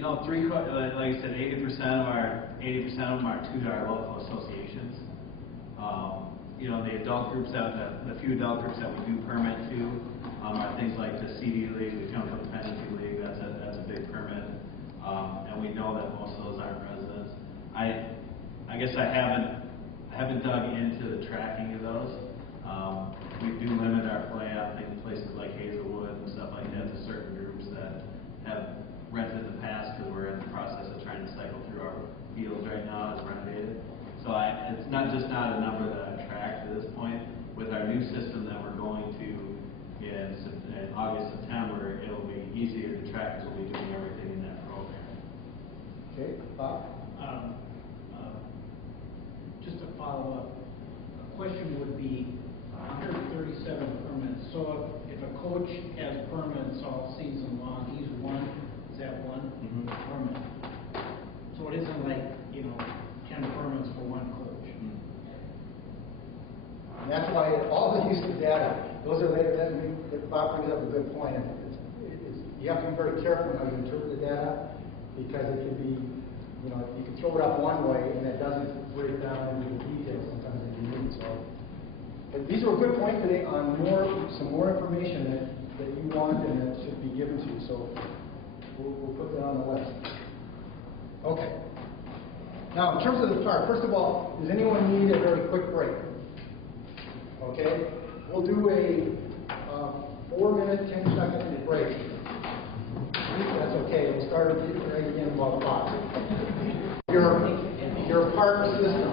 You know, like I said, 80% of them are to our local associations. You know, the adult groups the few adult groups that we do permit to are things like the CD League, the Jungle Dependency League. That's a big permit, and we know that most of those aren't residents. I guess I haven't dug into the tracking of those. We do limit our play out in places like Hazelwood and stuff like that to certain groups that have rented in the past, because we're in the process of trying to cycle through our fields right now as renovated. So it's not a number that I've tracked at this point. With our new system that we're going to in August, September, it'll be easier to track because we'll be doing everything in that program. Okay, Bob? Just to follow up, a question would be 137 permits. So if a coach has permits all season long, he's one. Is that one permit? So it isn't like, you know, 10 permits for one coach. And that's why all the use of data, those are Bob brings up a good point. You have to be very careful how you interpret the data, because it can be, you know, you can throw it up one way and it doesn't break down into the details sometimes that you need. So, but these are a good point today on some more information that you want and that should be given to you. So we'll put that on the list. Okay. Now, in terms of the park, first of all, does anyone need a very quick break? Okay, we'll do a 4-minute, 10-second break. That's okay. We'll start right again about 5. Your park system.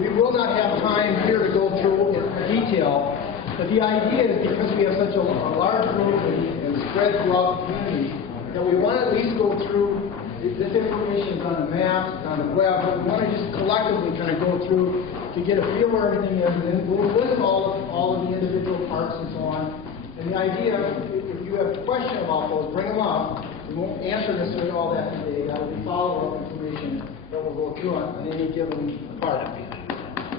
We will not have time here to go through in detail, but the idea is, because we have such a large group and spread throughout the community, that we want to at least go through. This information is on the maps, on the web, but we want to just collectively kind of go through to get a feel where everything is, and then we'll list all of the individual parks and so on. And the idea, if you have a question about those, bring them up. We won't answer necessarily all that today. That will be follow-up information that we'll go through on any given park.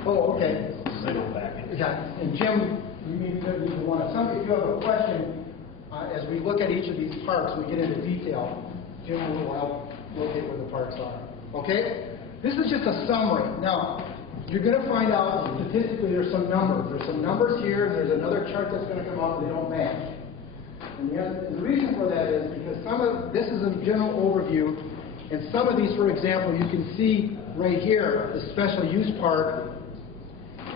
Oh, okay. Yeah, and Jim, you may be the one. If you have a question, as we look at each of these parks, we get into detail. Jim will help locate where the parks are. Okay? This is just a summary. Now, you're going to find out statistically there's some numbers. There's some numbers here. There's another chart that's going to come up, and they don't match. And the reason for that is because this is a general overview, and some of these, for example, you can see right here, the special use park.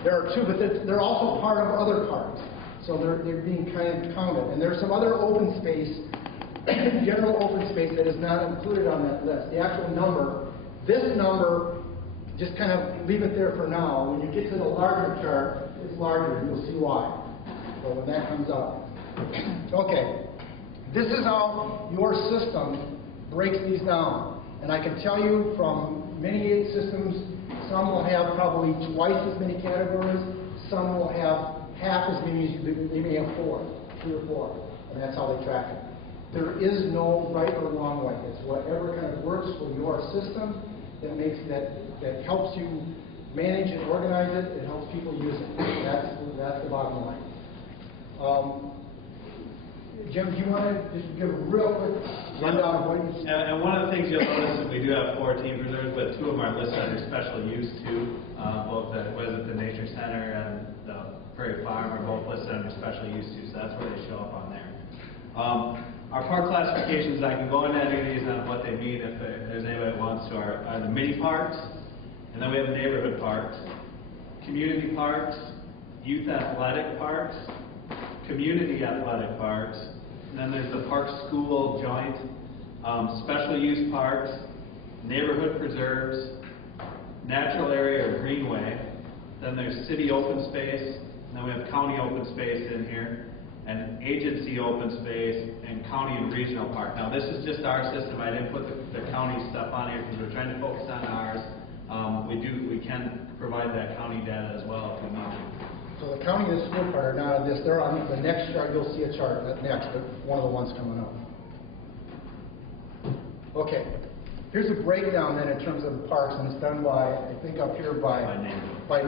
There are 2, but they're also part of other parks. So they're being kind of counted. And there's some other open space, general open space, that is not included on that list. The actual number, this number, just kind of leave it there for now. When you get to the larger chart, it's larger. You'll see why. So when that comes up. Okay. This is how your system breaks these down. And I can tell you from many systems, some will have probably twice as many categories. Some will have half as many. They may have 3 or 4. And that's how they track it. There is no right or wrong way. It's whatever kind of works for your system that helps you manage and organize it. It helps people use it. That's the bottom line. Jim, do you want to just give a real quick rundown of what you see? And one of the things you'll notice is we do have 4 team preserves, but 2 of them are listed under special use too. Both the Nature Center and the Prairie Farm are both listed under special use too, so that's where they show up on there. Our park classifications, I can go into any of these on what they mean if there's anybody that wants to, are the mini parks, and then we have neighborhood parks, community parks, youth athletic parks, community athletic parks, and then there's the park school joint, special use parks, neighborhood preserves, natural area or greenway, then there's city open space, and then we have county open space in here, and agency open space, and county and regional park. Now this is just our system. I didn't put the county stuff on here because we're trying to focus on ours. We can provide that county data as well if we need to. So the county and the school part are not on this. They're on the next chart. You'll see a chart next, but one of the ones coming up. Okay. Here's a breakdown then in terms of the parks, and it's done by, I think up here by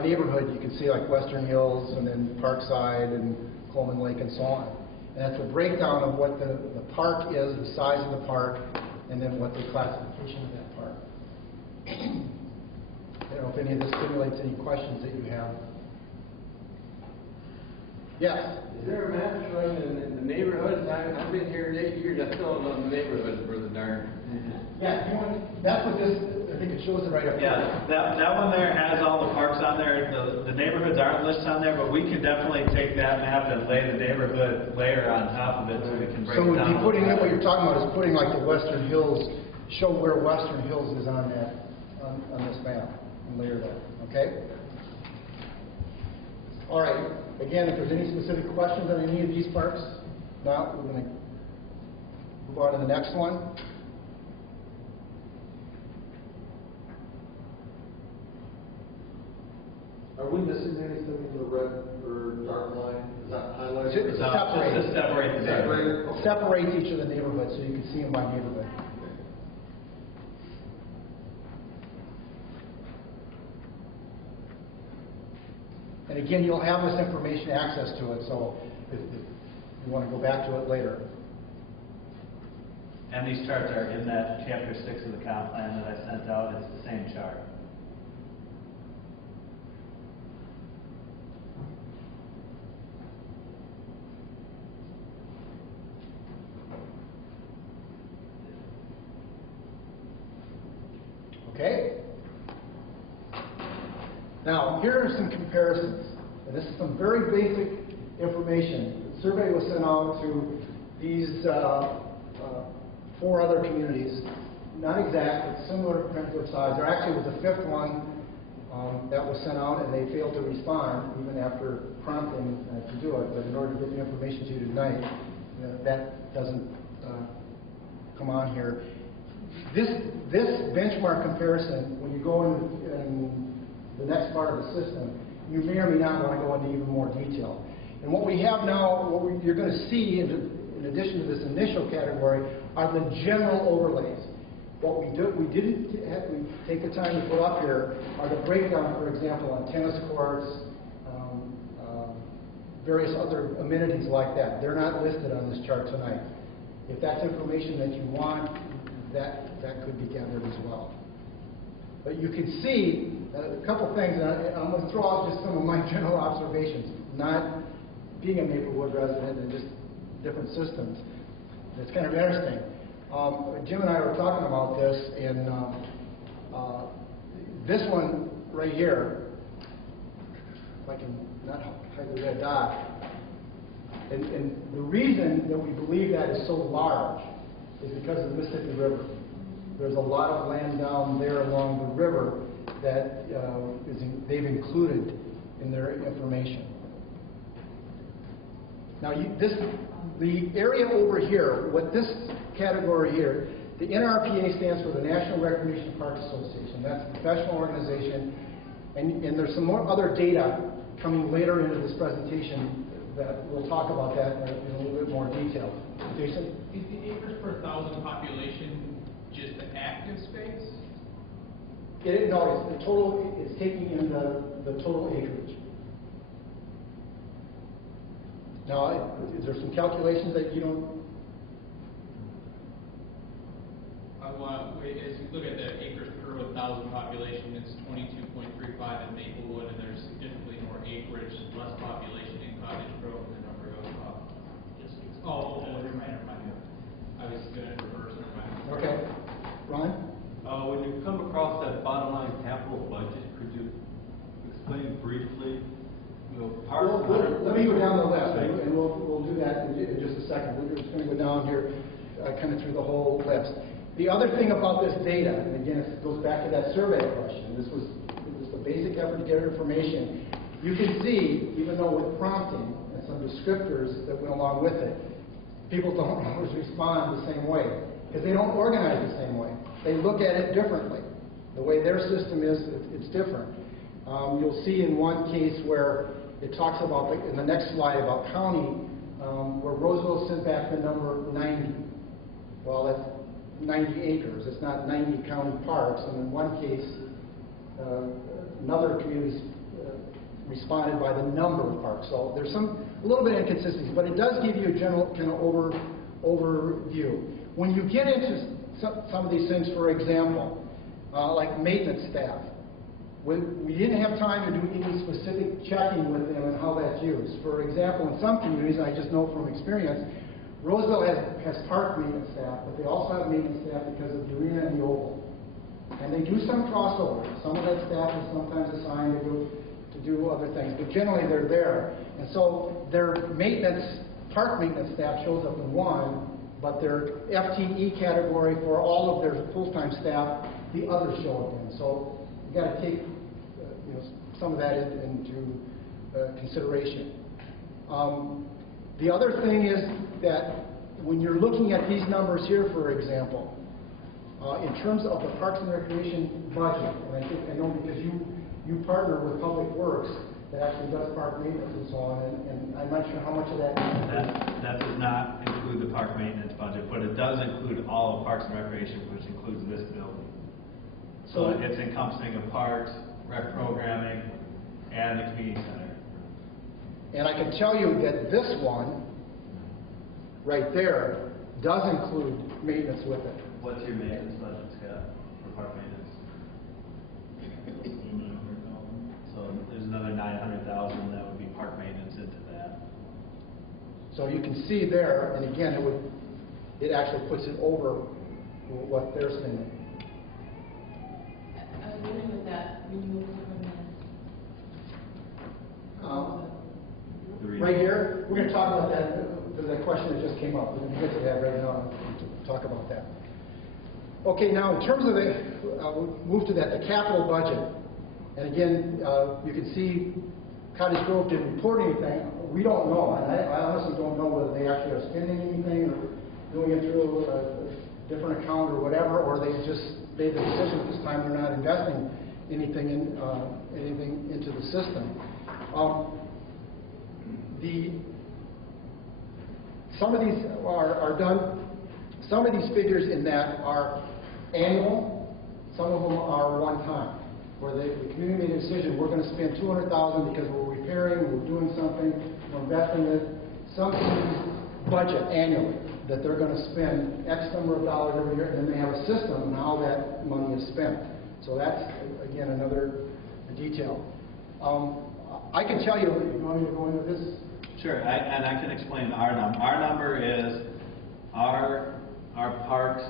neighborhood. You can see like Western Hills and then Parkside and Coleman Lake and so on. And that's a breakdown of what the park is, the size of the park, and then what the classification of that park. I don't know if any of this stimulates any questions that you have. Yes? Is there a map showing in the neighborhoods? I've been here 8 years, I still don't know the neighborhoods for the darn. Yeah, that's what this, I think it shows it right up here. Yeah, that one there has all the parks on there. The neighborhoods aren't listed on there, but we can definitely take that map and lay the neighborhood layer on top of it so we can break So it we'd down. be putting in, what you're talking about is putting like the Western Hills, show where Western Hills is on that, on this map, and layer that, okay? All right, again, if there's any specific questions on any of these parks, now we're going to move on to the next one. Are we missing anything in the red or dark line? Is that highlighted? It's separated. Just to separate the neighborhood. It separates each of the neighborhoods so you can see them by neighborhood. And again, you'll have this information access to it, so if you want to go back to it later. And these charts are in that chapter 6 of the comp plan that I sent out. It's the same chart. Okay? Now, here are some comparisons. And this is some very basic information. The survey was sent out to these 4 other communities. Not exact, but similar primitive size. There actually was a 5th one that was sent out, and they failed to respond even after prompting to do it. But in order to get the information to you tonight, that doesn't come on here. This benchmark comparison, when you go in the next part of the system, you may or may not want to go into even more detail. And what we have now, you're going to see, in addition to this initial category, are the general overlays. What we didn't take the time to put up here are the breakdown, for example, on tennis courts, various other amenities like that. They're not listed on this chart tonight. If that's information that you want, that could be gathered as well. But you can see a couple things, and I'm going to throw out just some of my general observations, not being a Maplewood resident and just different systems. It's kind of interesting. Jim and I were talking about this, and this one right here, if I can not hide the red dot, and the reason that we believe that is so large is because of the Mississippi River. There's a lot of land down there along the river that they've included in their information. Now, the area over here, what this category here, the NRPA stands for the National Recreation Park Association. That's a professional organization, and there's some more other data coming later into this presentation that we'll talk about that in a little bit more detail. Jason? Is the acres per 1,000 population just the active space? No, it's the total. It's taking in the total acreage. Now, is there some calculations that you don't? As you look at the acres per 1,000 population, it's 22.35 in Maplewood, and there's significantly more acreage, less population in Cottage Grove, and the number goes up. Never mind. I was doing it reverse. Never mind. Okay, Ron. When you come across that bottom line capital budget, could you explain briefly? Let me go down the list, and we'll do that in just a second. We're just going to go down here, kind of through the whole list. The other thing about this data, and again, it goes back to that survey question. This was the basic effort to get information. You can see, even though with prompting and some descriptors that went along with it, people don't always respond the same way because they don't organize the same way. They look at it differently. The way their system is, it's different. You'll see in one case where it talks about, in the next slide, about county, where Roseville sent back the number 90. Well, that's 90 acres. It's not 90 county parks. And in one case, another community responded by the number of parks. So there's a little bit of inconsistency, but it does give you a general kind of overview. When you get into some of these things, for example, like maintenance staff. We didn't have time to do any specific checking with them and how that's used. For example, in some communities, I just know from experience, Roseville has park maintenance staff, but they also have maintenance staff because of the arena and the oval. And they do some crossover. Some of that staff is sometimes assigned to do other things, but generally they're there. And so their park maintenance staff shows up in one, but their FTE category for all of their full-time staff, the others show up in. So you got to take some of that into consideration. The other thing is that when you're looking at these numbers here, for example, in terms of the Parks and Recreation budget, and I know because you partner with Public Works that actually does park maintenance and so on, and I'm not sure how much of that. That does not include the park maintenance budget, but it does include all of Parks and Recreation, which includes this building. So it's encompassing of parks, rec programming, and the community center. And I can tell you that this one, right there, does include maintenance with it. What's your maintenance budget, Scott, for park maintenance? So there's another 900,000 that would be park maintenance into that. So you can see there, and again, it actually puts it over what they're spending. I was wondering with that renewable permit. Right here, we're going to talk about that, the question that just came up. We're going to get to that right now and talk about that. Okay, now in terms of we'll move to that, the capital budget. And again, you can see Cottage Grove didn't report anything. We don't know, and I honestly don't know whether they actually are spending anything or doing it through a different account or whatever, or they just made the decision at this time they're not investing anything into the system. Some of these are done. Some of these figures in that are annual. Some of them are one time, where the community made a decision. We're going to spend $200,000 because we're repairing, we're doing something, we're investing in it. Some communities budget annually that they're going to spend X number of dollars every year, and then they have a system on how that money is spent. So that's again another detail. I can tell you. You want me to go into this? Sure, and I can explain our number. Our number is our park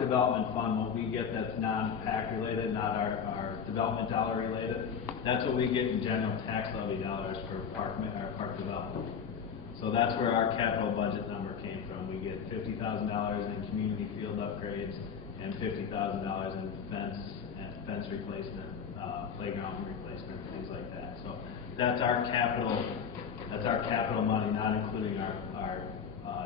development fund, what we get that's non-PAC related, not our development dollar related. That's what we get in general tax levy dollars for our park development. So that's where our capital budget number came from. We get $50,000 in community field upgrades and $50,000 in fence replacement, playground replacement, things like that. So that's our capital money, not including our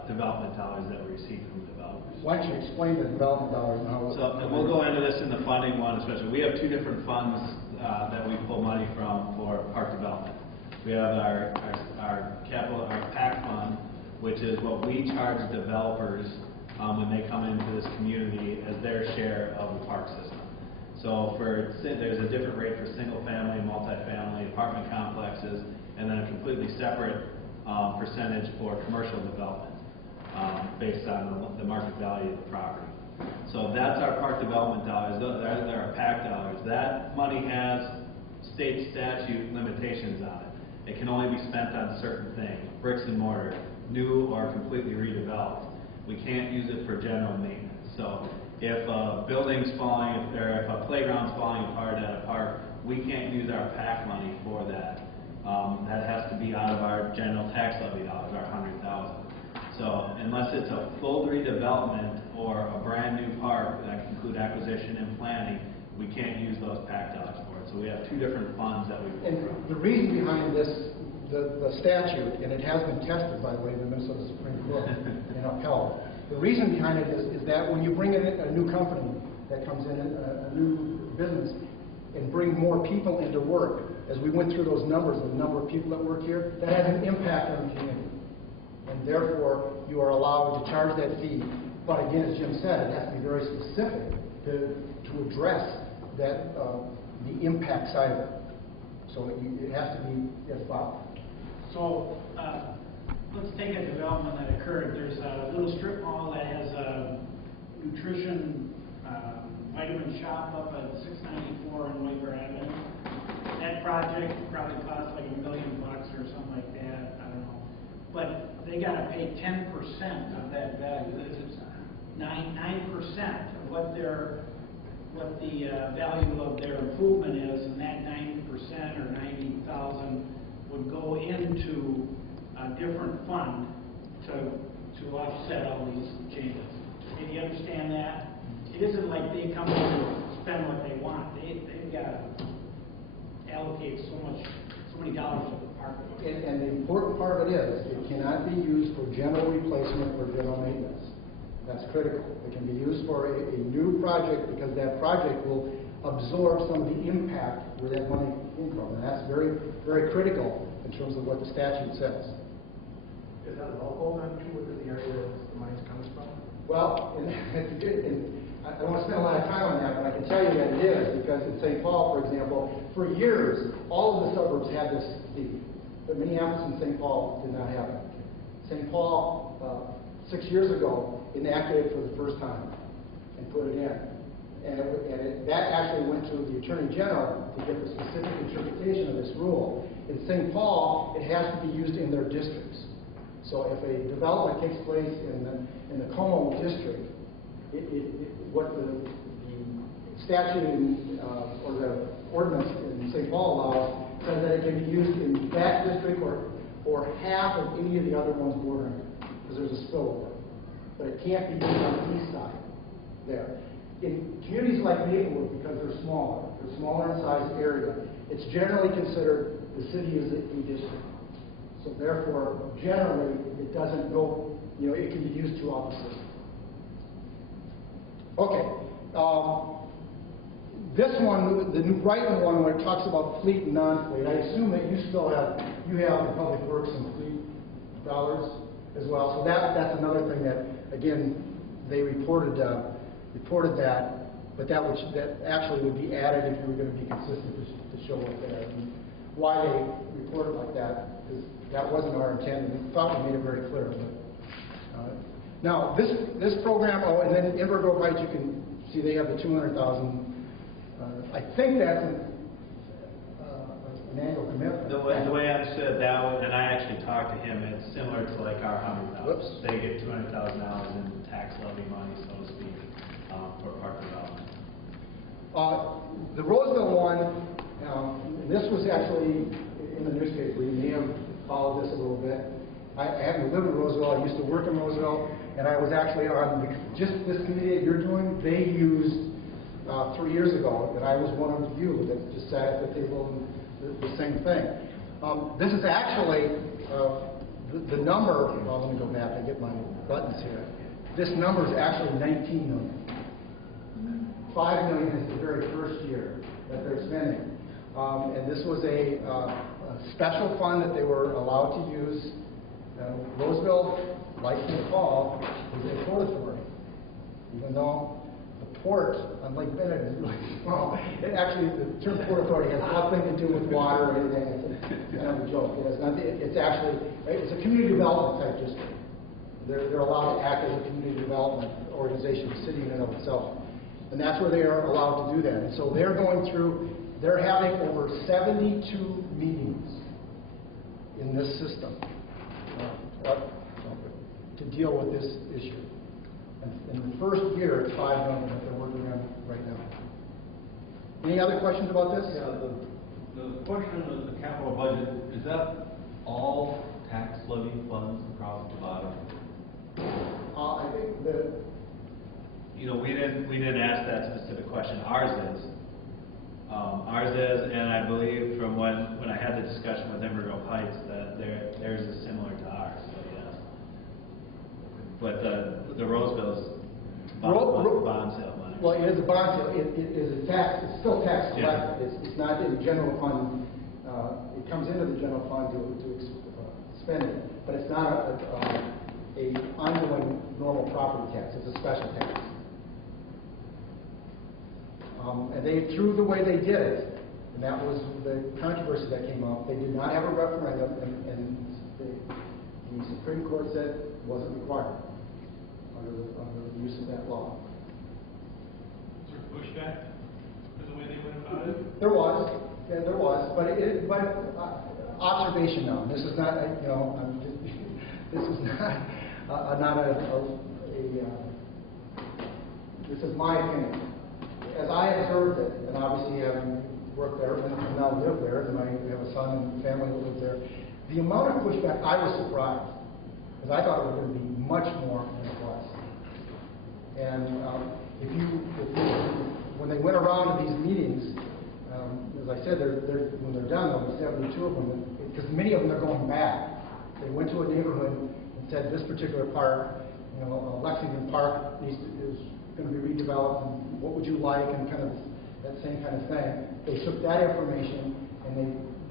development dollars that we receive from developers. Why don't you explain the development dollars and how? So we'll go into this in the funding one, especially. We have two different funds that we pull money from for park development. We have our PAC fund, which is what we charge developers when they come into this community as their share of the park system. So there's a different rate for single family, multifamily, apartment complexes, and then a completely separate percentage for commercial development based on the market value of the property. So that's our park development dollars. They're our PAC dollars. That money has state statute limitations on it. It can only be spent on certain things, bricks and mortar, new or completely redeveloped. We can't use it for general maintenance. So if a building's falling, or if a playground's falling apart at a park, we can't use our PAC money for that. That has to be out of our general tax levy dollars, our $100,000. So unless it's a full redevelopment or a brand new park that can include acquisition and planning, we can't use those PAC dollars for it. So we have two different funds that we pull from. The reason behind this, the statute, and it has been tested, by the way, in the Minnesota Supreme Court and upheld. The reason behind it is that when you bring in a new company that comes in, a new business, and bring more people into work, as we went through those numbers, the number of people that work here, that has an impact on the community. And therefore, you are allowed to charge that fee. But again, as Jim said, it has to be very specific to address that the impact side of it. So it has to be, yes, Bob? So, let's take a development that occurred. There's a little strip mall that has a nutrition shop up at 694 on Waver Avenue. That project probably cost like $1 million or something like that, I don't know. But they gotta pay 10% of that value. It's 9% of what the value of their improvement is, and that 90% or 90,000 would go into a different fund to offset all these changes. Do you understand that? It isn't like they come in and spend what they want. They've got to allocate so many dollars to the park. And the important part of it is, it cannot be used for general replacement or general maintenance. That's critical. It can be used for a new project because that project will absorb some of the impact where that money came from. And that's very, very critical in terms of what the statute says. Is that local then too, within the area that the money comes from? Well, I don't want to spend a lot of time on that, but I can tell you that it is, because in St. Paul, for example, for years, all of the suburbs had this fee, but Minneapolis and St. Paul did not have it. St. Paul, 6 years ago, enacted it for the first time and put it in. And that actually went to the Attorney General to get the specific interpretation of this rule. In St. Paul, it has to be used in their districts. So if a development takes place in the Como district, what the statute or the ordinance in St. Paul allows says that it can be used in that district or half of any of the other ones bordering it, because there's a spillover. But it can't be used on the east side there. In communities like Maplewood, because they're smaller in size area, it's generally considered the city is a district. So therefore, generally, it doesn't go, it can be used to offices. Okay. This one, the New Brighton one, where it talks about fleet and non-fleet, I assume that you have the Public Works and fleet dollars as well. So that's another thing that, again, they reported that, but that actually would be added if you were going to be consistent to show up there. And why they report it like that, because that wasn't our intent, and we thought we made it very clear. But, now, this program, and then Invergrove Heights, you can see they have the 200,000. I think that's an annual commitment. The way I understood that one, and I actually talked to him, it's similar to like our 100,000. They get $200,000 in tax levy money, so to speak, for park development. The Roseville one, and this was actually in the newspaper. You may have followed this a little bit. I happen to live in Roseville. I used to work in Roseville, and I was actually on just this committee that you're doing. They used 3 years ago, and I was one of you that just sat at the table and the same thing. This is actually the number. Well, let me go back and get my buttons here. This number is actually 19 million. 5 million is the very first year that they're spending, and this was a special fund that they were allowed to use. Roseville, like St. Paul, is a port authority, even though the port on Lake Bennett is really small. Actually, the term port authority has nothing to do with water or anything. It's kind of a joke. It has nothing. It's actually it's a community development type district. They're allowed to act as a community development organization, a city in and of itself, and that's where they are allowed to do that. And so they're going through. They're having over 72 meetings in this system to deal with this issue. And in the first year, it's 5 million that they're working on right now. Any other questions about this? Yeah, the portion of the capital budget, is that all tax levy funds across the bottom? I think that We didn't ask that specific question. Ours is, and I believe from when I had the discussion with Invergrove Heights that theirs is similar to ours. So yes. But the Roseville's bond sale money. Well, it is a bond sale. It is a tax. It's still tax collected. Yeah. It's not in the general fund. It comes into the general fund to spend it, but it's not a ongoing normal property tax. It's a special tax. And they, through the way they did it, and that was the controversy that came up, they did not have a referendum, and the Supreme Court said it wasn't required under the use of that law. Is there pushback There was, yeah, there was, but observation now. This is not, you know, I'm just, this is not this is my opinion. As I observed it, and obviously having worked there and now live there, and I have a son and family that lives there, the amount of pushback, I was surprised, because I thought it was going to be much more than it was. And when they went around to these meetings, as I said, when they're done, there'll be 72 of them, because many of them are going back. They went to a neighborhood and said, this particular park, you know, Lexington Park is going to be redeveloped, and what would you like, and kind of that same kind of thing. They took that information and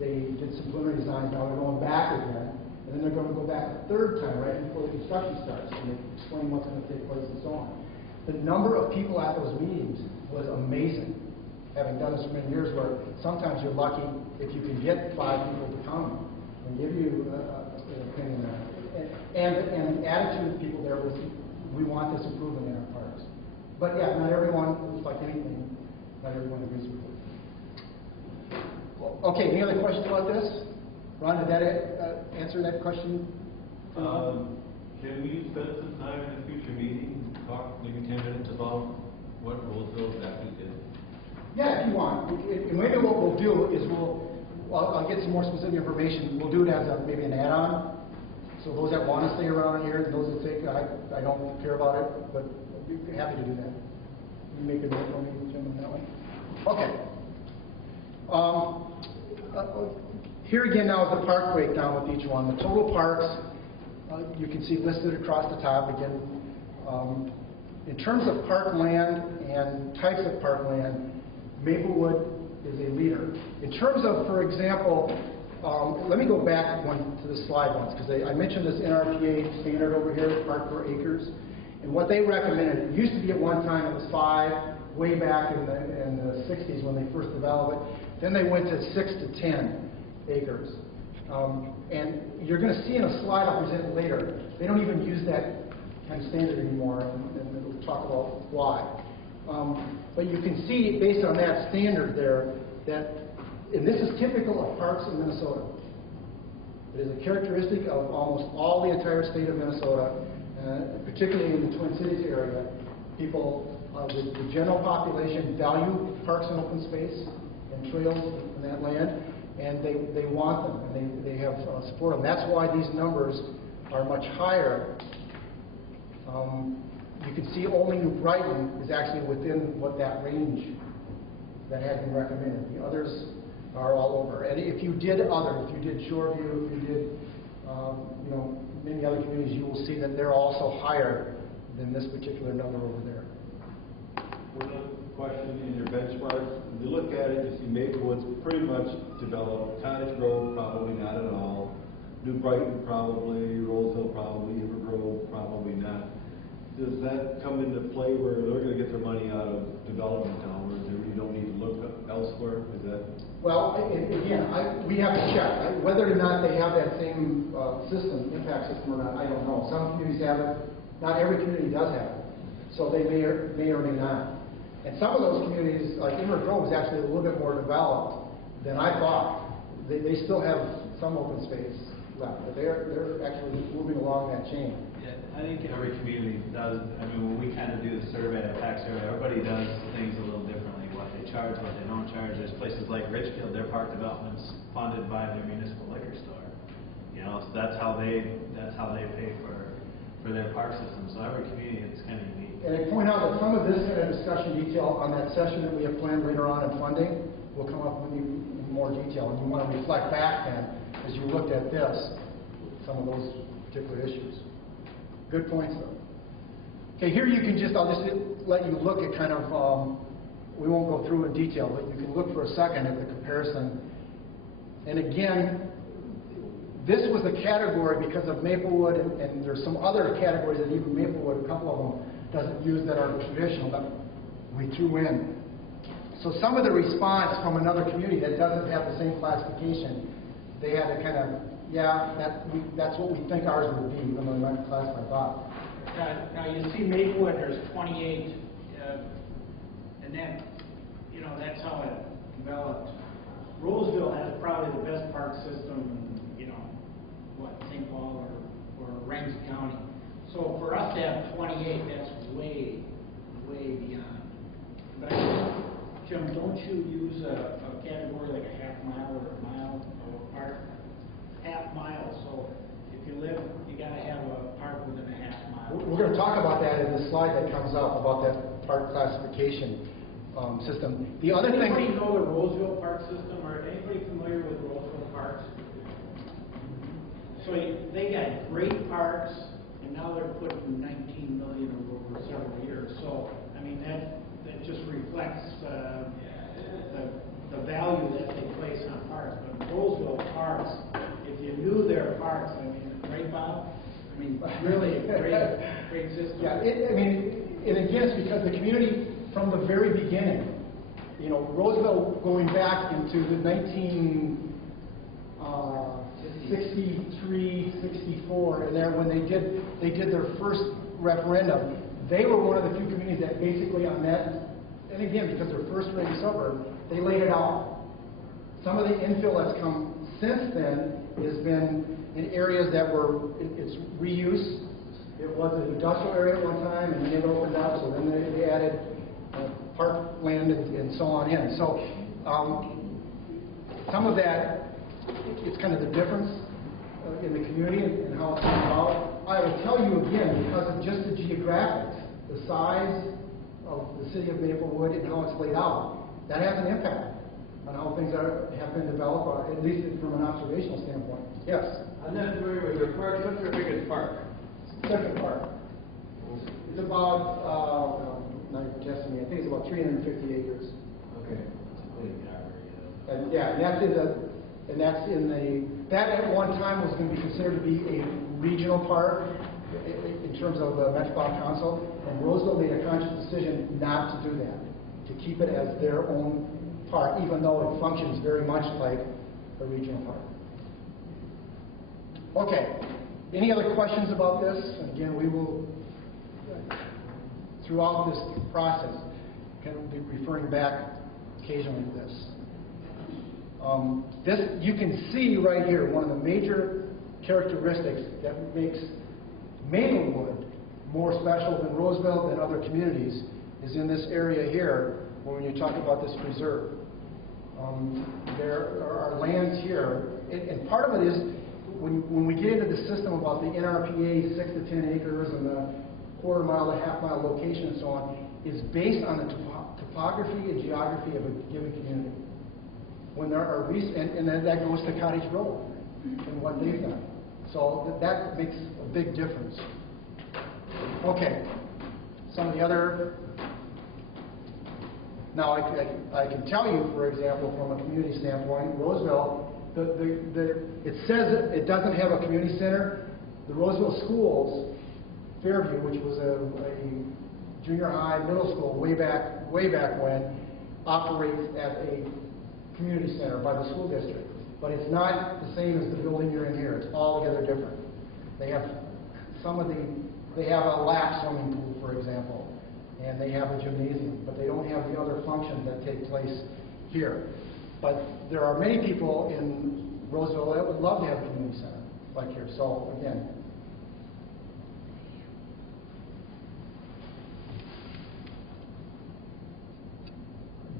they did some preliminary designs. Now they're going back again, and then they're going to go back a third time right before the construction starts, and they explain what's going to take place and so on. The number of people at those meetings was amazing. Having done this for many years, where sometimes you're lucky if you can get 5 people to come and give you an opinion on it. And the attitude of people there was, we want this improvement in our parks. But yeah, not everyone, it's like anything, not everyone agrees with it. Okay, any other questions about this? Ron, did that answer that question? Can we spend some time in a future meeting, talk maybe 10 minutes about what Roseville exactly did? Yeah, if you want. And maybe what we'll do is I'll get some more specific information. We'll do it as maybe an add-on. So those that want to stay around here, and those that think I don't care about it, but I'd be happy to do that. You make a note for me, Jim, on that one. Okay. Here again now is the park breakdown with each one. The total parks, you can see listed across the top again. In terms of park land and types of park land, Maplewood is a leader. In terms of, for example, let me go back to the slide once, because I mentioned this NRPA standard over here, park per acres. And what they recommended, it used to be at one time it was 5, way back in the 60s when they first developed it. Then they went to 6 to 10 acres. And you're going to see in a slide I'll present later, they don't even use that kind of standard anymore, and we'll talk about why. But you can see, based on that standard there, that, and this is typical of parks in Minnesota. It is a characteristic of almost all the entire state of Minnesota, particularly in the Twin Cities area. People, the general population value parks and open space and trails in that land, and they want them, and they have support them. That's why these numbers are much higher. You can see only New Brighton is actually within what that range that had been recommended. The others are all over. And if you did Shoreview, if you did, many other communities, you will see that they're also higher than this particular number over there. One other question in your benchmarks. When you look at it, you see Maplewood's pretty much developed. Cottage Grove, probably not at all. New Brighton, probably. Roseville, probably. Inver Grove, probably not. Does that come into play where they're going to get their money out of development now, or you don't need to look elsewhere? Is that? Well, again, we have to check. Whether or not they have that same impact system or not, I don't know. Some communities have it. Not every community does have it. So they may or may not. And some of those communities, like Inver Grove, is actually a little bit more developed than I thought. They still have some open space left, but they're actually moving along that chain. Yeah, I think every community does. I mean, when we kind of do the survey, the tax survey, everybody does things a little differently. What they charge, what they don't charge. There's places like Richfield, their park development's funded by their municipal liquor store. You know, so that's how they pay for their park system. So every community, it's kind of unique. And I point out that some of this kind of discussion detail on that session that we have planned later on in funding will come up with you in more detail. And you want to reflect back then, as you looked at this, some of those particular issues. Good points, though. Okay, here you can I'll just let you look at kind of, we won't go through in detail, but you can look for a second at the comparison. And again, this was the category because of Maplewood, and there's some other categories that even Maplewood, a couple of them, doesn't use that are traditional, that we threw in. So some of the response from another community that doesn't have the same classification, they had to kind of, that's what we think ours would be, even though they're not classified Bob. Now you see Maplewood, there's 28, and that, that's how it developed. Roseville has probably the best park system in, St. Paul or Ramsey County. So for us to have 28, that's way, way beyond. But Jim, don't you use a category like a half mile or a mile of a park? Half mile, so if you live, you gotta have a park within a half mile. We're going to talk about that in the slide that comes up about that park classification system. The other thing. Anybody know the Roseville Park system, or anybody familiar with Roseville Parks? So they got great parks, and now they're putting 19 million over several years. So I mean that just reflects the value that they place on parks. But Roseville Parks, if you knew their parks, I mean, right, Bob? I mean, really a great system. Yeah, and again, it's because the community, from the very beginning, Roseville going back into the 1963, 64, and there when they did their first referendum, they were one of the few communities that basically on that, and again, because they're first rate suburb, they laid it out. Some of the infill that's come since then has been in areas that were, it's reuse. It was an industrial area at one time, and then it opened up, so then they added parkland and so on in. So some of that, it's kind of the difference in the community and how it's come about. I will tell you again, because of just the geographics, the size of the city of Maplewood and how it's laid out, that has an impact on how things have been developed, at least from an observational standpoint. Yes? I'm not familiar with your park. What's your biggest park? Second Park. It's about, not guessing, I think it's about 350 acres. Okay. And yeah, that's in the, that at one time was going to be considered to be a regional park in terms of the Metropolitan Council, and Roseville made a conscious decision not to do that, to keep it as their own park, even though it functions very much like a regional park. Okay, any other questions about this? And again, we will, throughout this process, kind of be referring back occasionally to this. This, you can see right here, one of the major characteristics that makes Maplewood more special than Roseville than other communities is in this area here, when you talk about this preserve. There are lands here, and part of it is, when we get into the system about the NRPA 6 to 10 acres and the quarter mile to half mile location and so on, is based on the topography and geography of a given community. When there are and then that goes to Cottage Road and what they've done. So that makes a big difference. Okay, some of the other. Now I can tell you, for example, from a community standpoint, Roseville, it says it doesn't have a community center. The Roseville Schools, Fairview, which was a junior high, middle school way back when, operates as a community center by the school district. But it's not the same as the building you're in here. It's altogether different. They have they have a lap swimming pool, for example, and they have a gymnasium, but they don't have the other functions that take place here. But there are many people in Roseville that would love to have a community center like here. So again,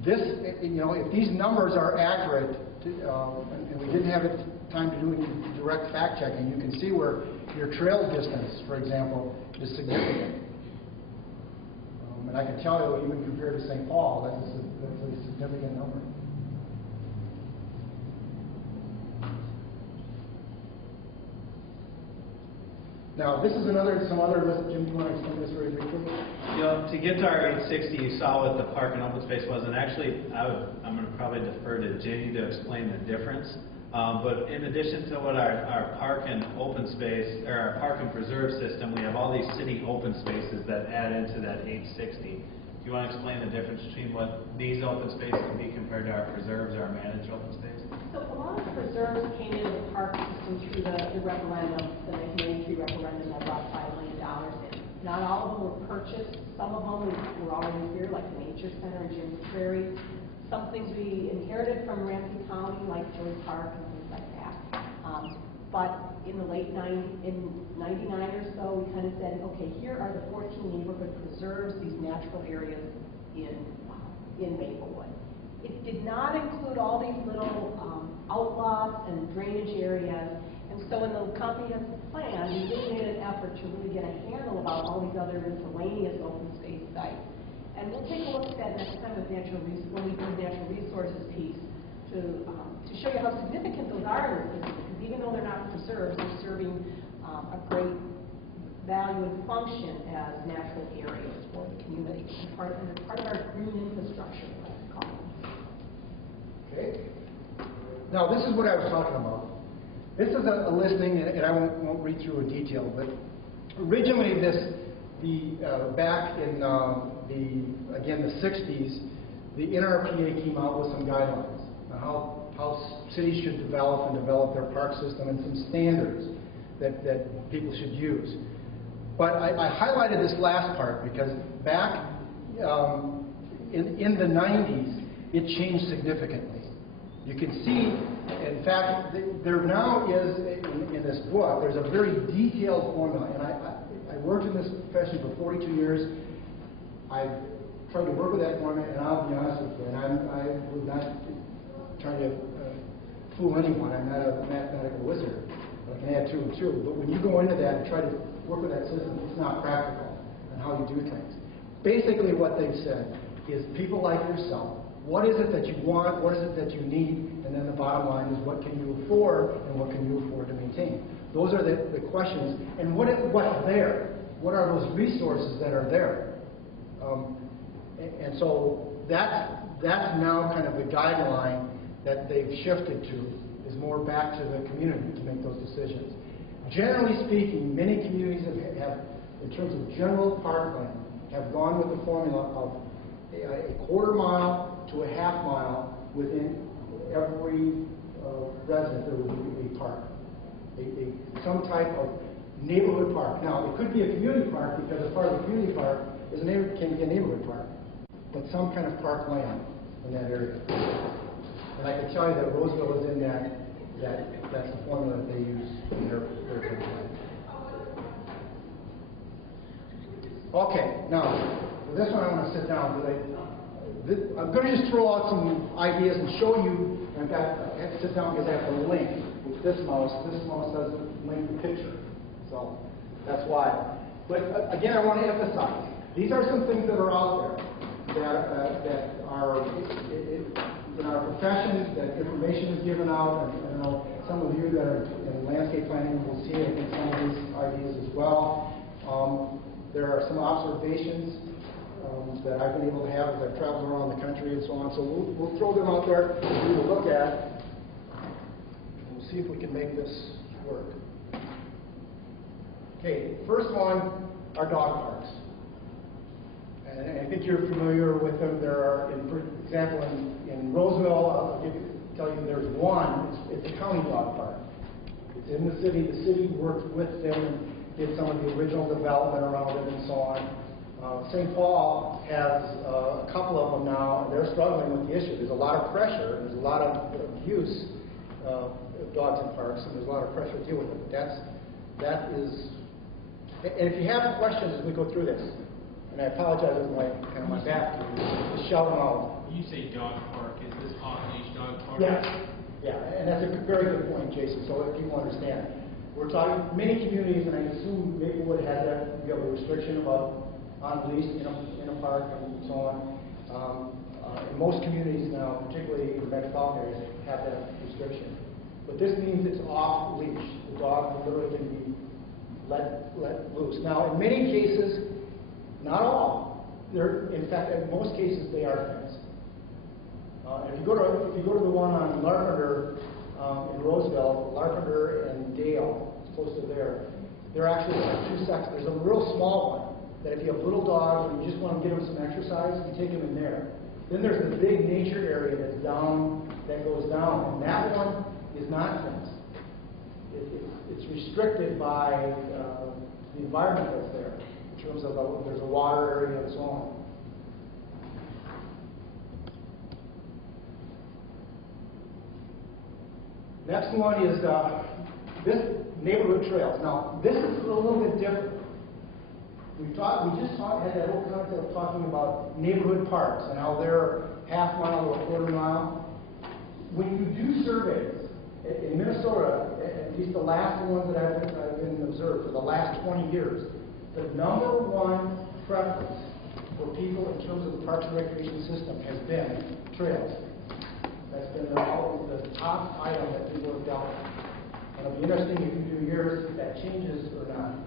this, if these numbers are accurate, and we didn't have time to do any direct fact checking, you can see where your trail distance, for example, is significant. And I can tell you, even compared to St. Paul, that's a significant number. Now, this is some other list. Jim, do you want to explain this very briefly? To get to our 860, you saw what the park and open space was, and actually, I'm going to probably defer to Ginny to explain the difference. But in addition to what our park and open space, or our park and preserve system, we have all these city open spaces that add into that 860. Do you want to explain the difference between what these open spaces can be compared to our preserves or our managed open space? So a lot of preserves came into the park system through the referendum, the 1983 referendum that brought $5 million in. Not all of them were purchased. Some of them were already here, like the Nature Center and Jim's Prairie. Some things we inherited from Ramsey County, like Joy Park and things like that. But in the late in 99 or so, we kind of said, okay, here are the 14 neighborhood preserves, these natural areas in Maplewood. It did not include all these little outlots and drainage areas. And so in the comprehensive plan, we really made an effort to really get a handle about all these other miscellaneous open space sites. And we'll take a look at that next time with when we do the natural resources piece to show you how significant those are in this system. Because even though they're not preserved, they're serving a great value and function as natural areas for the community. And part of our green infrastructure, like we call it. Okay. Now, this is what I was talking about. This is a listing, and I won't read through in detail, but originally back in the 60s, the NRPA came out with some guidelines on how cities should develop their park system and some standards that people should use. But I highlighted this last part because back in the 90s, it changed significantly. You can see, in fact, there now is, in this book, there's a very detailed formula. And I worked in this profession for 42 years. I've tried to work with that formula, and I'll be honest with you, and I would not try to fool anyone. I'm not a mathematical wizard. I can add 2 and 2. But when you go into that and try to work with that system, it's not practical on how you do things. Basically what they've said is people like yourself, what is it that you want, what is it that you need, and then the bottom line is what can you afford and what can you afford to maintain. Those are the questions. And what's there? What are those resources that are there? And so that's now kind of the guideline that they've shifted to, is more back to the community to make those decisions. Generally speaking, many communities have in terms of general parkland, have gone with the formula of a quarter mile to a half mile within every resident. There will be a park, some type of neighborhood park. Now, it could be a community park because a part of the community park can be a neighborhood park, but some kind of park land in that area. And I can tell you that Roseville is in that's the formula that they use in their plan. Okay, now, for this one I want to sit down because I'm going to just throw out some ideas and show you. In fact, I have to sit down because I have to link with this mouse. This mouse doesn't link the picture. So that's why. But again, I want to emphasize, these are some things that are out there that are in our profession, that information is given out, and I know some of you that are in landscape planning will see it in some of these ideas as well. There are some observations that I've been able to have as I've traveled around the country and so on. So we'll throw them out there for you to look at, and we'll see if we can make this work. Okay, first one are dog parks. And I think you're familiar with them. There are, for example, in Roseville, tell you there's one. It's a county dog park. It's in the city. The city worked with them and did some of the original development around it and so on. St. Paul has a couple of them now, and they're struggling with the issue. There's a lot of pressure, and there's a lot of abuse of dogs in parks, and there's a lot of pressure to deal with it. That is, and if you have questions as we go through this, and I apologize with my back to you, just shout them out. When you say dog park, is this off-leash dog park? Yes. Yeah, and that's a very good point, Jason, so that people understand. We're talking, many communities, and I assume Maplewood had that, we have a restriction about on leash in a park and so on. In most communities now, particularly in the metropolitan areas, have that restriction. But this means it's off leash. The dog literally can be let loose. Now, in many cases, not all. In fact, in most cases, they are fenced. If you go to the one on Larpenteur in Roseville, Larpenteur and Dale, it's close to there. They're actually two sections. There's a real small one that if you have little dogs and you just want to give them some exercise, you take them in there. Then there's the big nature area that goes down, and that one is not fenced. It's restricted by the environment that's there, in terms of there's a water area and so on. Next one is this neighborhood trails. Now, this is a little bit different. We just had that whole concept of talking about neighborhood parks and how they're half mile to a quarter mile. When you do surveys in Minnesota, at least the last ones that I've been observed for the last 20 years, the number one preference for people in terms of the Parks and Recreation system has been trails. That's been the top item that people have dealt with. And it'll be interesting if you do yours, if that changes or not.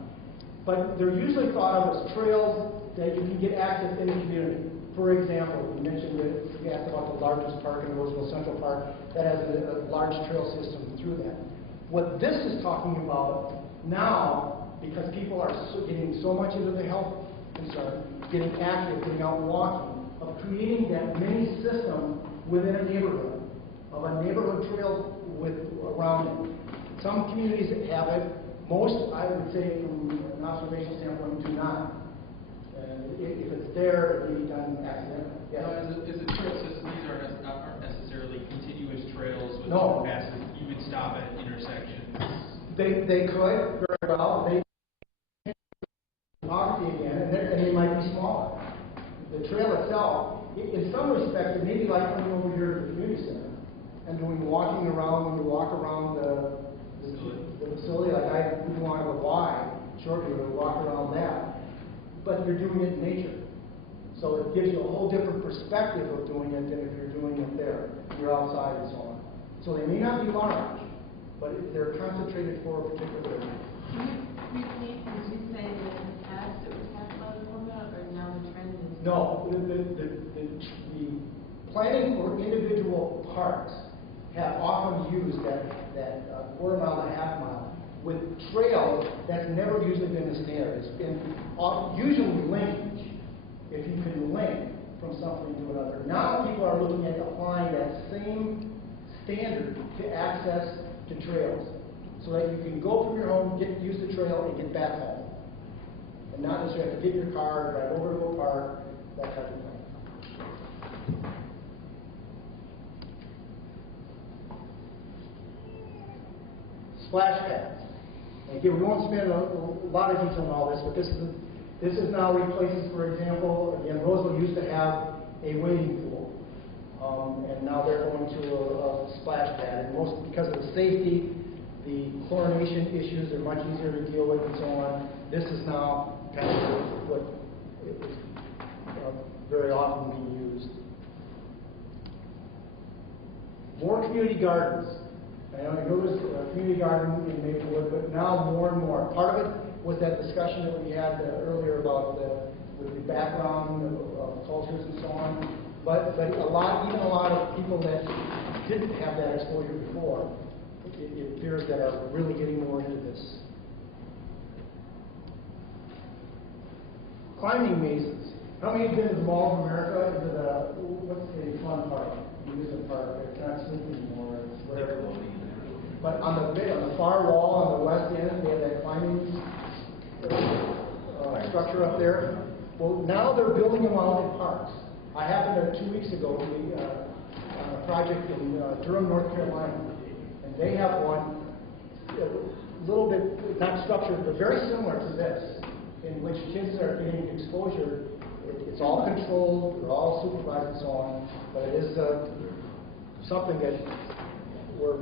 But they're usually thought of as trails that you can get access in the community. For example, we mentioned that we asked about the largest park in Roseville Central Park that has a large trail system through that. What this is talking about now, because people are getting so much into the health concern, getting active, getting out and walking, of creating that mini system within a neighborhood, of a neighborhood trail around it. Some communities have it. Most, I would say, from an observational standpoint, do not. If it's there, it may be done accidentally. Yes. As a trail system, these aren't necessarily continuous trails with No. passes. You would stop at intersections. They could very well. They topography again, and they might be smaller. The trail itself, in some respects, it may be like coming over here to the community center and doing walking around when you walk around the facility. Like I would want to go wide, shortly, to walk around that. But you're doing it in nature. So it gives you a whole different perspective of doing it than if you're doing it there. You're outside and so on. So they may not be large, but they're concentrated for a particular area. Can you repeat, did you say that in the past it was half mile to 1 mile, or now the trend is? No, the planning for individual parks have often used that quarter mile to half mile. With trails, that's never usually been the standard. It's been usually linkage, if you can link from something to another. Now people are looking at applying that same standard to access to trails, so that you can go from your home, use the trail, and get back home. And not necessarily have to get in your car, drive over to a park, that type of thing. Splash pads. Again, we won't spend a lot of detail on all this, but this is now replaces, for example, again, Roseville used to have a wading pool, and now they're going to a splash pad. And most because of the safety, the chlorination issues, they're much easier to deal with, and so on. This is now kind of what is very often being used. More community gardens. I know there's a community garden in Maplewood, but now more and more. Part of it was that discussion that we had earlier about the background of cultures and so on. But even a lot of people that didn't have that exposure before, it appears that are really getting more into this. Climbing mazes. How many have been to the Mall of America? Into the what's the fun park? Amusement park. It's not sleeping anymore. It's whatever. But on the far wall on the west end, they have that climbing structure up there. Well, now they're building them out in parks. I happened 2 weeks ago to be on a project in Durham, North Carolina, and they have one a little bit not structured, but very similar to this, in which kids are getting exposure. It's all controlled, they're all supervised and so on, but it is something that we're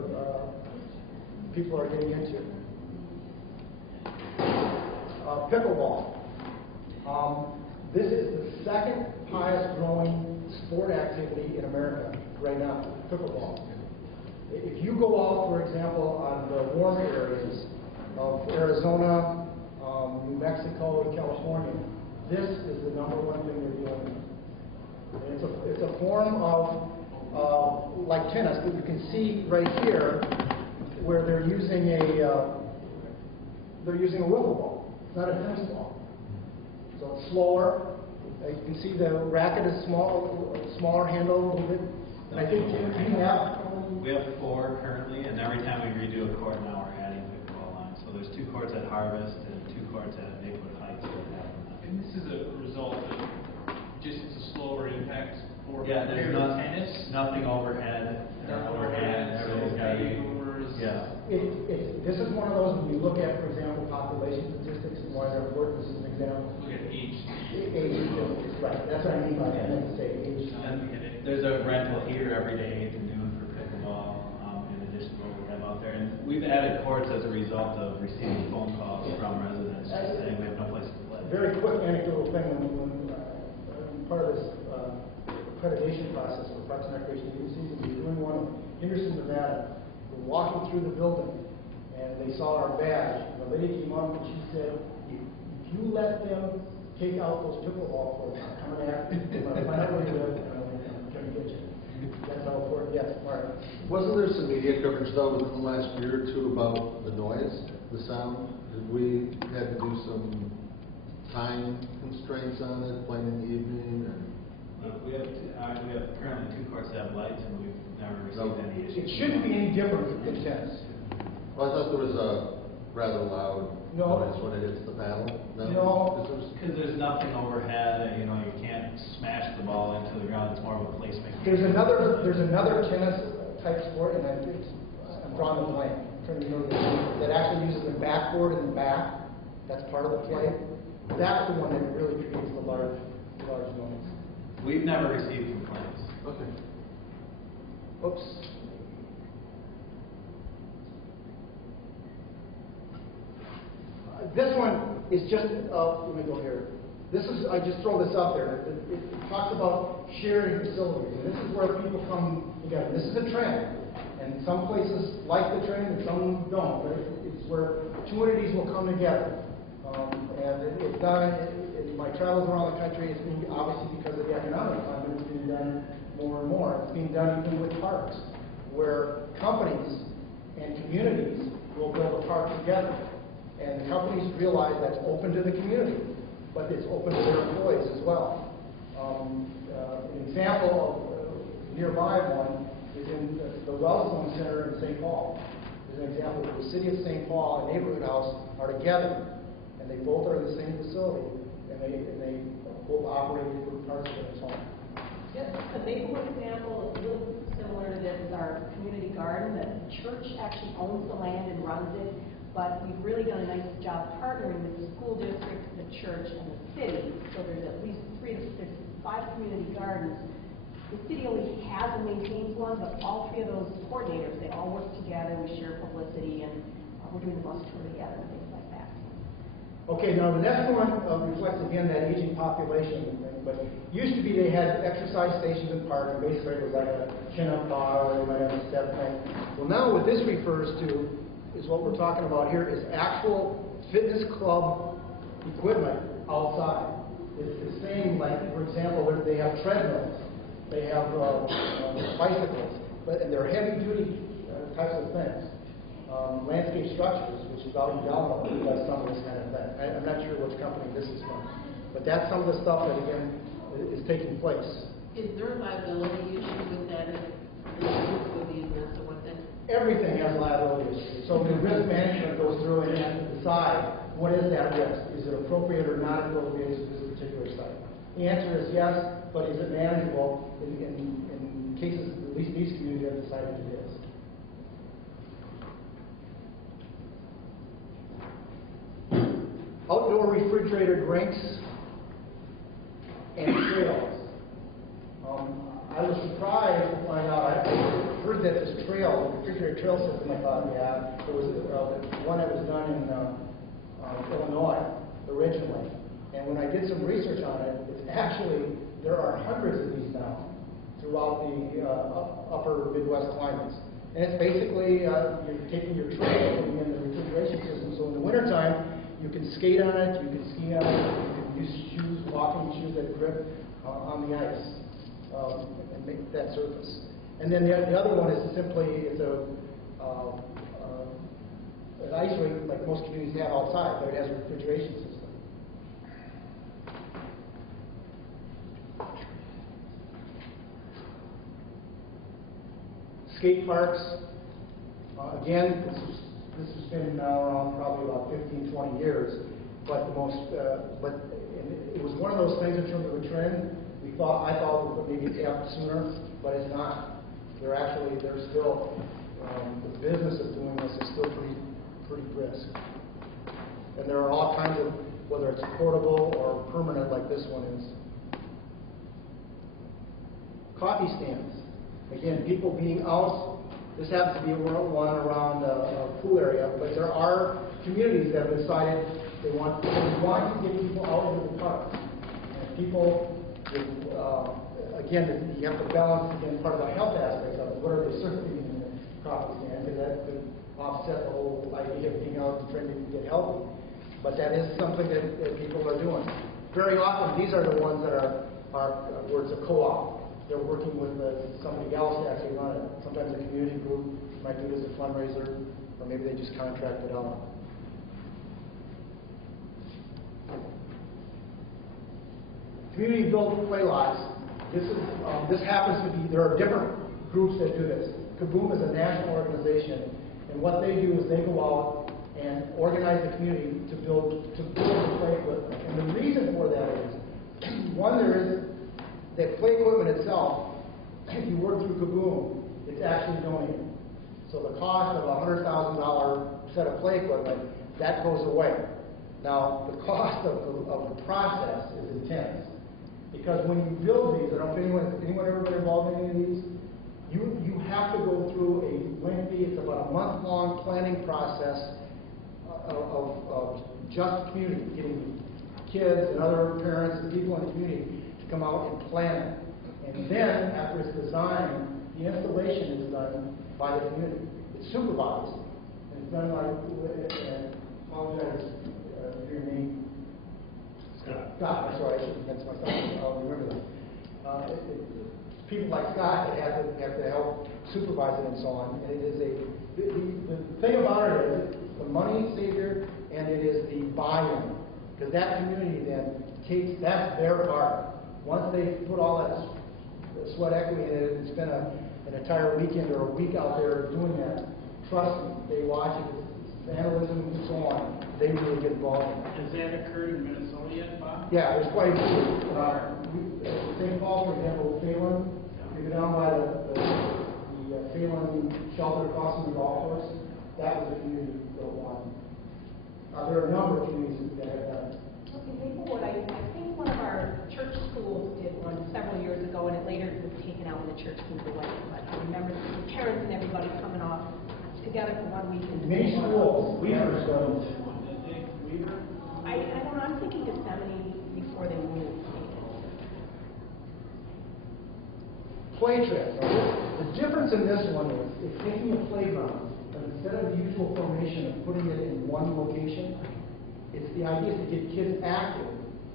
people are getting into. Pickleball. This is the second highest growing sport activity in America right now, pickleball. If you go out, for example, on the warmer areas of Arizona, New Mexico, and California, this is the number one thing they're doing. And it's a form of like tennis, but you can see right here where they're using a wiffle ball. It's not a tennis ball. So it's slower. You can see the racket is smaller handle a little bit. And I think we have 4 currently, and every time we redo a court now we're adding pickleball lines. So there's 2 courts at Harvest and 2 courts at Maplewood Heights. And this is a result of just it's a slower impact for there's tennis. nothing overhead. Everything's got to be doors. Yeah. This is one of those, when you look at, for example, population statistics and why they're important, this is an example. Look at age. Age, right, that's what I mean by that, I meant to say age. And there's a rental here every day 8 to noon for pickleball, in addition to what we have out there. And we've added courts as a result of receiving phone calls from residents just saying we have no place to play. Very quick anecdotal thing, when part of this accreditation process for Parks and Recreation agencies, and we were doing one in Henderson, Nevada. We're walking through the building, and they saw our badge. And the lady came up and she said, if you let them take out those pickleball courts, I'm coming after you. I'm going to find out where you live, and I'm going to get you. That's how important, yes, Mark. Wasn't there some media coverage though within the last year or two about the noise, the sound? Did we have to do some time constraints on it, playing in the evening, or? We have currently 2 courts that have lights, and we've never received any issues. It shouldn't be any different than tennis. Well, I thought there was a rather loud noise when it hits the paddle. No. Because there's nothing overhead, you can't smash the ball into the ground. It's more of a placement. There's another tennis type sport, and I'm drawing a blank. I'm trying to remember that actually uses the backboard in the back. That's part of the play. That's the one that really creates the large noise. We've never received complaints. Okay. Oops. This one is just, let me go here. I just throw this out there. It talks about sharing facilities, and this is where people come together. This is a trend, and some places like the trend and some don't. But it's where two entities will come together. And it's done, in my travels around the country, it's been obviously because of the economic climate, it's being done more and more. It's being done even with parks, where companies and communities will build a park together. And the companies realize that's open to the community, but it's open to their employees as well. An example of nearby one is in the Wellstone Center in St. Paul. There's an example where the city of St. Paul and Neighborhood House are together, and they both are in the same facility, and they both operate different parts of its home. Just the Maplewood example is a little similar to this, is our community garden. The church actually owns the land and runs it, but we've really done a nice job partnering with the school district, the church, and the city. So there's at least 5 community gardens. The city only has and maintains one, but all 3 of those coordinators, they all work together. We share publicity, and we're doing the bus tour together and things like that. Okay, now the next one reflects again that aging population thing, but used to be they had exercise stations in park, and basically it was like a chin-up bar, or they might have a step thing. Well, now what this refers to is what we're talking about here is actual fitness club equipment outside. It's the same, like, for example, they have treadmills, they have bicycles, and they're heavy-duty types of things. Landscape structures, which is out in Delano, who does some of this kind of thing. I'm not sure which company this is from, but that's some of the stuff that, again, is taking place. Is there a liability issue with that if the roof would be messed with it? Everything has liability issues. So the risk management goes through and has to decide what is that risk. Is it appropriate or not appropriate to this particular site? The answer is yes, but is it manageable in cases, at least these communities have decided it is. Outdoor refrigerated rinks and trails. I was surprised to find out, I heard that this refrigerated trail system, I thought, yeah, there was one that was done in Illinois originally. And when I did some research on it, it's actually, there are hundreds of these now throughout the upper Midwest climates. And it's basically, you're taking your trail, putting in the refrigeration system, so in the wintertime, you can skate on it, you can ski on it, you can use shoes, walking shoes that grip on the ice and make that surface. And then the other one is simply, it's an ice rink like most communities have outside, but it has a refrigeration system. Skate parks, again, this has been now around probably about 15, 20 years, but it was one of those things in terms of a trend. I thought it would maybe be up sooner, but it's not. They're still the business of doing this is still pretty brisk. And there are all kinds of, whether it's portable or permanent like this one is. Coffee stands. Again, people being out. This happens to be one around a pool area, but there are communities that have decided they want to get people out into the parks. And people, again, you have to balance again part of the health aspect of it. What are they serving in the coffee stand? Because that could offset the whole idea of being out and trying to get healthy. But that is something that people are doing. Very often, these are the ones that are where it's a co-op. They're working with somebody else to actually run it. Sometimes a community group might do it as a fundraiser, or maybe they just contract it out. Community built play lots. This happens to be, there are different groups that do this. Kaboom is a national organization, and what they do is they go out and organize the community to build the play equipment. And the reason for that is, one, that play equipment itself, if you work through Kaboom, it's actually donated. So the cost of a $100,000 set of play equipment, that goes away. Now, the cost of the process is intense. Because when you build these, I don't know if anyone ever been involved in any of these, you have to go through a lengthy, it's about a month-long planning process of just community, getting kids and other parents and people in the community come out and plan it. And then, after it's designed, the installation is done by the community. It's supervised. And it's done by, and I apologize for your name. Scott, that's right, I should have myself, I'll remember that. People like Scott that have to help supervise it and so on. And it is the thing about it is, the money saver, and it is the buy-in. Because that community then that's their part. Once they put all that sweat equity in it and spend an entire weekend or a week out there doing that, trust me, they watch it, it's vandalism and so on, they really get involved in it. Has that occurred in Minnesota yet, Bob? Yeah, there's quite a few. St. Paul, for example, Phelan, you go down by the Phelan shelter across from the golf course, that was a community built one. There are a number of communities that have done it. In Maplewood, I think one of our church schools did one several years ago, and it later was taken out when the church moved away. But I remember the parents and everybody coming off together for 1 weekend. Many schools, Weaver's done. I don't know, I'm thinking Gethsemane before they moved. Play trips. The difference in this one is, it's taking a playground, but instead of the usual formation of putting it in one location, it's the idea is to get kids active,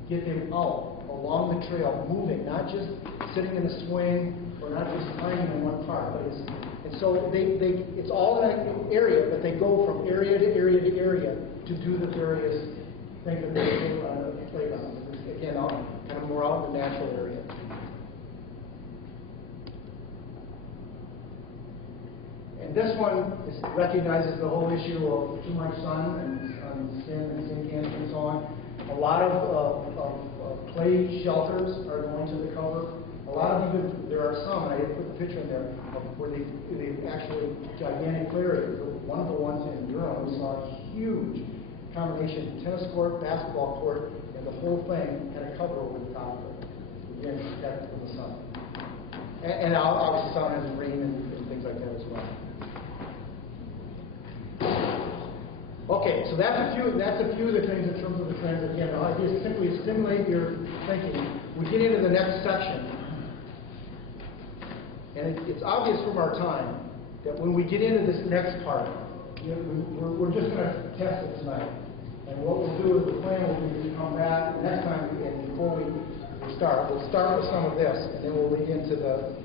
get them out along the trail, moving, not just sitting in a swing or not just playing in one part. But and so it's all in an area, but they go from area to area to area to do the various things that they do on the playground. Again, kind of more out in the natural area. And this one recognizes the whole issue of too much sun and skin cancer and so on. A lot of play shelters are going to the cover. A lot of even, there are some, and I didn't put the picture in there, where they actually gigantic play areas. One of the ones in Durham, we saw a huge combination, tennis court, basketball court, and the whole thing had a cover over the top of it. Again, protected from the sun. And obviously sun and rain and things like that as well. Okay, so that's a few of the things in terms of the trends. Again, the idea is simply to stimulate your thinking. We get into the next section, and it's obvious from our time that when we get into this next part, we're just going to test it tonight. And what we'll do is the plan will be to come back next time, and before we start, we'll start with some of this, and then we'll lead into the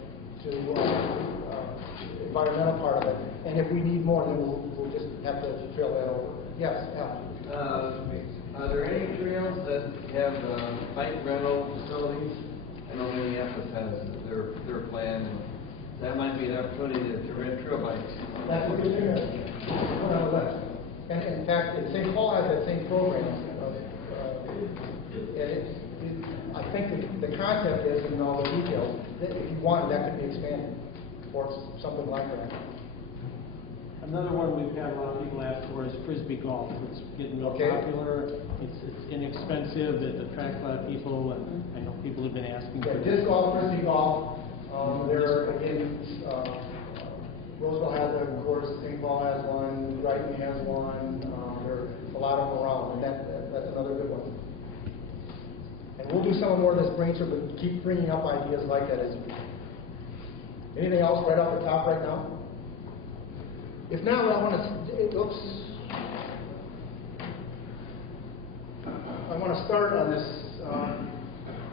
environmental part of it. And if we need more, then we'll just have to trail that over. Yes, Al. Are there any trails that have bike rental facilities? I know Minneapolis has their plan, and that might be an opportunity to rent trail bikes. That's what we're doing. And in fact, St. Paul has that same program. I think the concept is, in all the details, that if you want, that could be expanded, or something like that. Another one we've had a lot of people ask for is frisbee golf. It's getting real Okay. popular. It's inexpensive. It attracts a lot of people, and I know people have been asking for Okay, this. disc golf, frisbee golf, there, again, Roseville has one, of course, St. Paul has one, Brighton has one, there are a lot of them around, and that's another good one. And we'll do some more of this brainstorm, but keep bringing up ideas like that as you go. Anything else right off the top right now? If not, I want to start on this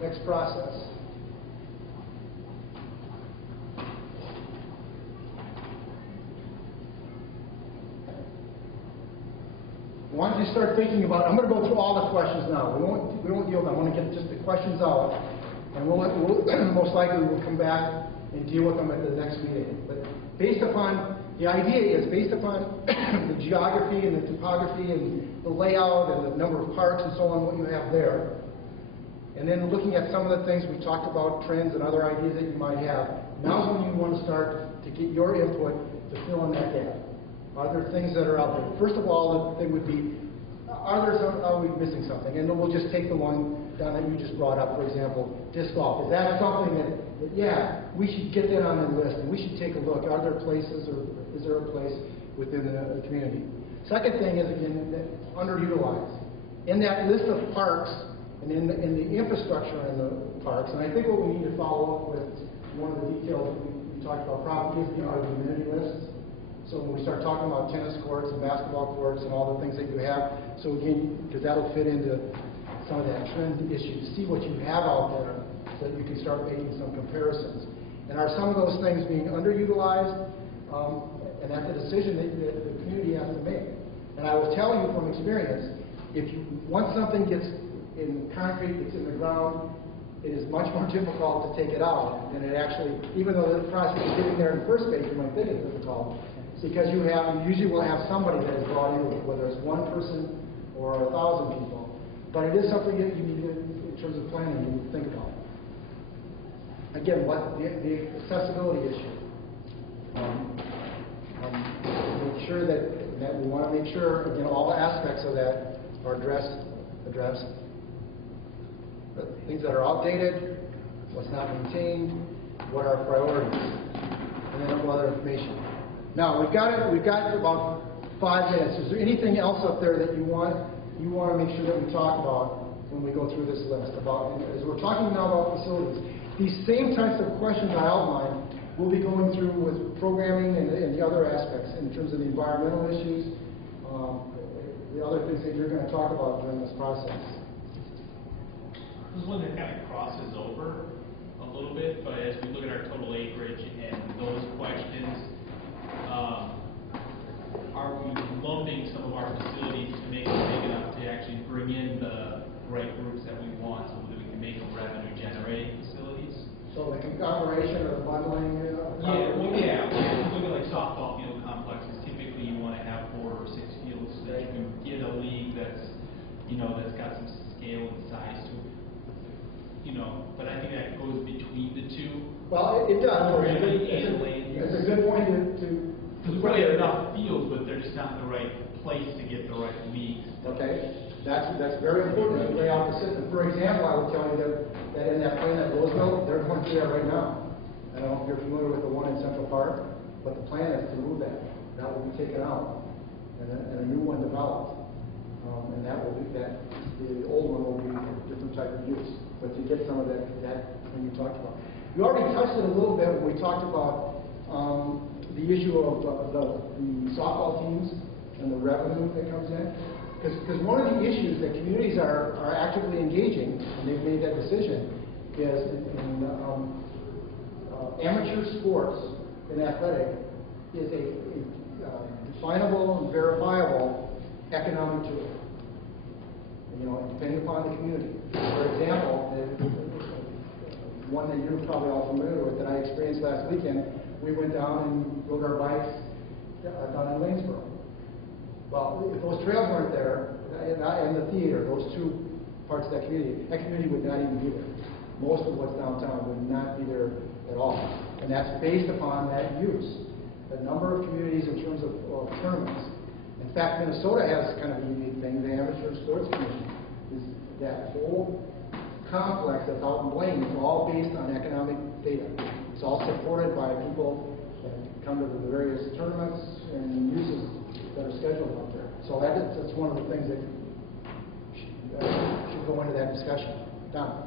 next process. Why don't you start thinking about, I'm going to go through all the questions now. We won't deal with them. I want to get just the questions out, and we'll most likely we'll come back and deal with them at the next meeting. But based upon, the idea is based upon the geography and the topography and the layout and the number of parks and so on, what you have there. And then looking at some of the things we talked about, trends and other ideas that you might have. Now's when you want to start to get your input to fill in that gap. Are there things that are out there? First of all, the thing would be, are we missing something? And then we'll just take the one down that you just brought up, for example, disc golf. Is that something that yeah, we should get that on the list, and we should take a look. Are there places, or is there a place within the community? Second thing is, again, underutilized. In that list of parks, and in the infrastructure in the parks, and I think what we need to follow up with, one of the details that we talked about probably is the amenity lists. So when we start talking about tennis courts and basketball courts and all the things that you have, so again, because that'll fit into some of that trend issue, to see what you have out there so that you can start making some comparisons. And are some of those things being underutilized? And that's a decision that the community has to make. And I will tell you from experience, once something gets in concrete, it's in the ground, it is much more difficult to take it out than it actually, even though the process of getting there in the first place, you might think it's difficult. Because you usually will have somebody that is brought into it, whether it's one person or 1,000 people. But it is something that you need to, in terms of planning, you need to think about. Again, the accessibility issue. Make sure that we want to make sure, again, all aspects of that are addressed. The things that are outdated, what's not maintained, what are our priorities, and then other information. Now we've got about 5 minutes. Is there anything else up there that you want to make sure that we talk about when we go through this list? As we're talking now about facilities, these same types of questions I outlined, we'll be going through with programming and the other aspects in terms of the environmental issues, the other things that you're going to talk about during this process. This is one that kind of crosses over a little bit, but as we look at our total acreage and those questions, are we lumping some of our facilities to make them big enough to actually bring in the right groups that we want so that we can make them revenue generating facilities? So the conglomeration or the bundling? When you look at like softball field complexes, typically you want to have 4 or 6 fields so that you can get a league that's got some scale and size to it. But I think that goes between the two. Well, it does. It's a good point to because we probably have enough fields, but they're just not in the right place to get the right leagues. Okay, that's very important to lay out the system. For example, I would tell you that in that plan at Roseville, they're going through that right now. I don't know if you're familiar with the one in Central Park, but the plan is to move that. That will be taken out and a new one developed. And that will be the old one will be a different type of use. But to get some of that thing you talked about. You already touched it a little bit when we talked about the issue of the softball teams and the revenue that comes in. Because one of the issues that communities are actively engaging, and they've made that decision, is in amateur sports in athletic is a definable and verifiable economic tool. Depending upon the community. For example, one that you're probably all familiar with that I experienced last weekend, we went down and rode our bikes down in Lanesboro. Well, if those trails weren't there, and the theater, those two parts of that community would not even be there. Most of what's downtown would not be there at all. And that's based upon that use. a number of communities in terms of tournaments. In fact, Minnesota has kind of a unique thing. The Amateur Sports Commission is that whole complex that's out in Blaine is all based on economic data. It's all supported by people that come to the various tournaments and uses that are scheduled out there. So that's one of the things that should go into that discussion. Don?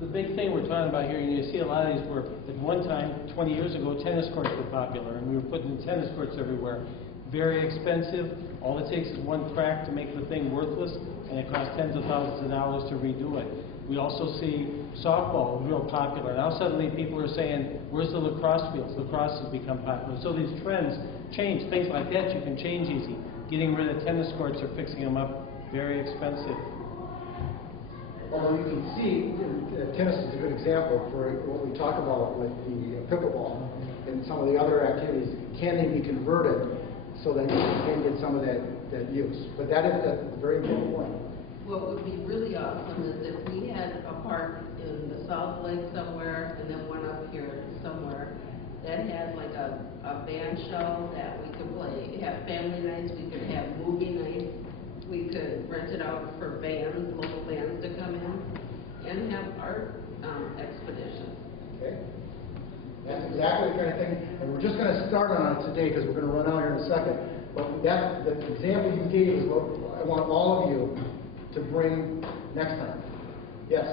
The big thing we're talking about here, and you see a lot of these were, at one time, 20 years ago, tennis courts were popular, and we were putting in tennis courts everywhere. Very expensive. All it takes is one crack to make the thing worthless, and it costs tens of thousands of dollars to redo it. We also see softball real popular. Now suddenly people are saying, where's the lacrosse fields? Lacrosse has become popular. So these trends change. Things like that you can change easy. Getting rid of tennis courts or fixing them up, very expensive. Although you can see, tennis is a good example for what we talk about with the pickleball and some of the other activities. Can they be converted so that you can get some of that use? But that's a very important point. What would be really awesome is if we had a park in the South Lake somewhere and then one up here somewhere that had like a band show that we could play, have family nights, we could have movie nights, we could rent it out for bands, local bands to come in, and have art expeditions. Okay? That's exactly the kind of thing, and we're just going to start on it today because we're going to run out here in a second. But the example you gave is what I want all of you to bring next time. Yes?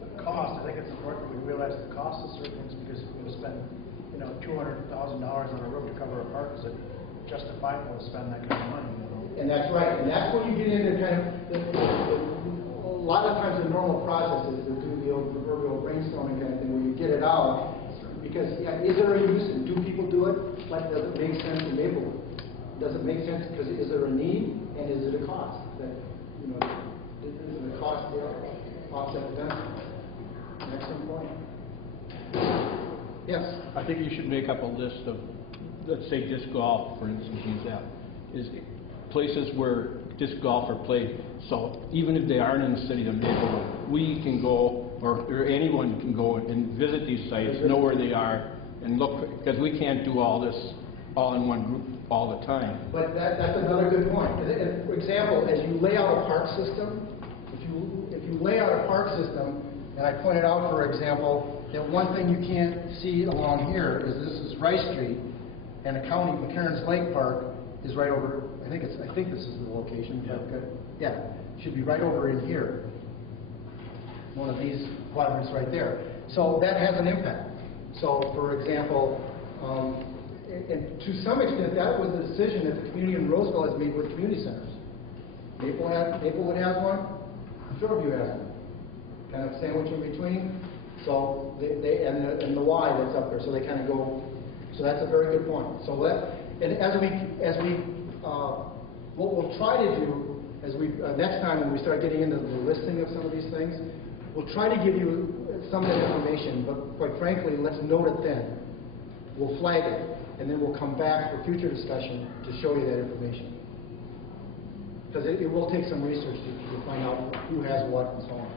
The cost, I think it's important we realize the cost of certain things because we're going to spend, $200,000 on a roof to cover a park. Is it justifiable to spend that kind of money? And that's right. And that's when you get into kind of, a lot of times the normal process is to do the old proverbial brainstorming kind of thing where you get it out. Because is there a use and do people do it? Like, does it make sense in Maplewood? Does it make sense because is there a need and is it a cost? That, is it a cost to offset the benefit? Excellent point. Yes? I think you should make up a list of, let's say disc golf, for instance, use that, is places where disc golf are played. So even if they aren't in the city of Maplewood, we can go, or anyone can go and visit these sites, know where they are, and look, because we can't do all this all in one group all the time. But that's another good point. For example, as you lay out a park system, if you lay out a park system, and I pointed out, for example, that one thing you can't see along here is this is Rice Street, and the county McCarran's Lake Park is right over. I think this is the location. Yeah. But, yeah, it should be right over in here. One of these quadrants right there. So that has an impact. So, for example, and to some extent, that was the decision that the community in Roseville has made with community centers. Maplewood has one. Shoreview has one. Kind of sandwich in between. So and the Y that's up there. So they kind of go. So that's a very good point. So what we'll try to do as we next time when we start getting into the listing of some of these things, we'll try to give you some of that information. But quite frankly, let's note it then. We'll flag it. And then we'll come back for future discussion to show you that information. Because it will take some research to find out who has what and so on.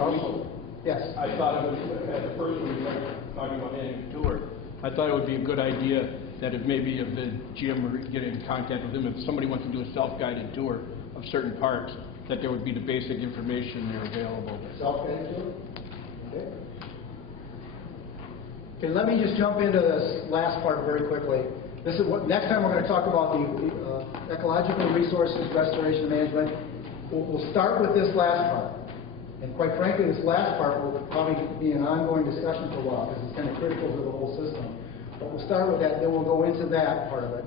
Also, yes? I thought it was, at the first when you were talking about getting a tour, I thought it would be a good idea that if maybe if the gym or get in contact with them, if somebody wants to do a self-guided tour of certain parks, that there would be the basic information there available. Self-guided tour? Okay. Okay, let me just jump into this last part very quickly. This is what next time we're going to talk about the ecological resources, restoration management. We'll start with this last part. And quite frankly, this last part will probably be an ongoing discussion for a while because it's kind of critical to the whole system. But we'll start with that, then we'll go into that part of it.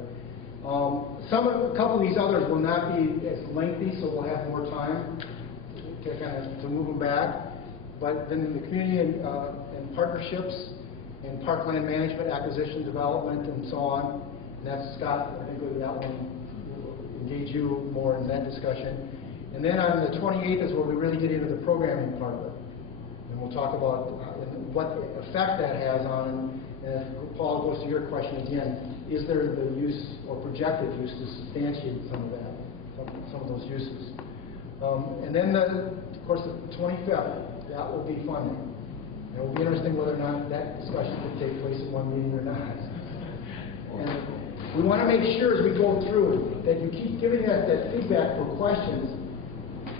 A couple of these others will not be as lengthy, so we'll have more time to move them back. But then the community and partnerships and parkland management, acquisition, development, and so on. And that's Scott, I think that one will engage you more in that discussion. And then on the 28th is where we really get into the programming part of it. And we'll talk about what effect that has on, and Paul goes to your question again, is there the use or projected use to substantiate some of that, some of those uses. And then, of course, the 25th, that will be funding. It will be interesting whether or not that discussion could take place in one meeting or not. And we want to make sure as we go through that you keep giving us that feedback for questions,